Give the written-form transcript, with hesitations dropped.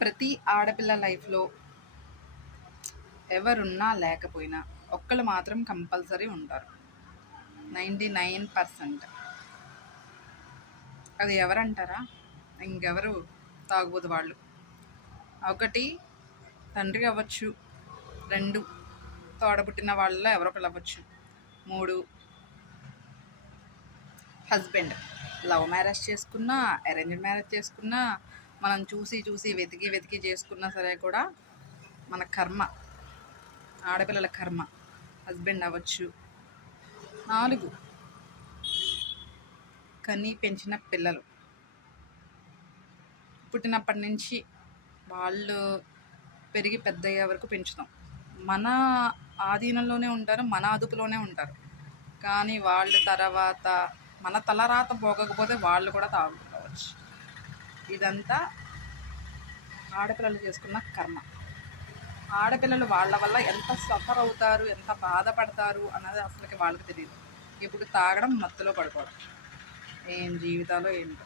ప్రతి ఆడపిల్ల లైఫ్లో ఎవరున్నా లేకపోయినా ఒక్కళ్ళు మాత్రం కంపల్సరీ ఉంటారు. 99%. అది ఎవరంటారా? ఇంకెవరు? తాగుబోతు వాళ్ళు. ఒకటి తండ్రి అవ్వచ్చు, 2 తోడబుట్టిన వాళ్ళలో ఎవరొకళ్ళు అవ్వచ్చు, 3 హస్బెండ్. లవ్ మ్యారేజ్ చేసుకున్నా, అరేంజ్డ్ మ్యారేజ్ చేసుకున్నా, మనం చూసి వెతికి చేసుకున్నా సరే కూడా మన కర్మ, ఆడపిల్లల కర్మ హస్బెండ్ అవ్వచ్చు. 4 కని పెంచిన పిల్లలు. పుట్టినప్పటి నుంచి వాళ్ళు పెరిగి పెద్దయ్యే వరకు పెంచుతాం. మన ఆధీనంలోనే ఉంటారు, మన అదుపులోనే ఉంటారు. కానీ వాళ్ళ తర్వాత మన తలరాత పోగకపోతే వాళ్ళు కూడా తాగుకోవచ్చు. ఇదంతా ఆడపిల్లలు చేసుకున్న కర్మ. ఆడపిల్లలు వాళ్ళ వల్ల ఎంత సఫర్ అవుతారు, ఎంత బాధపడతారు అన్నది అసలుకి వాళ్ళకి తెలియదు. ఇప్పుడు తాగడం, మత్తులో పడిపోవడం. ఏం జీవితాలో ఏంటో.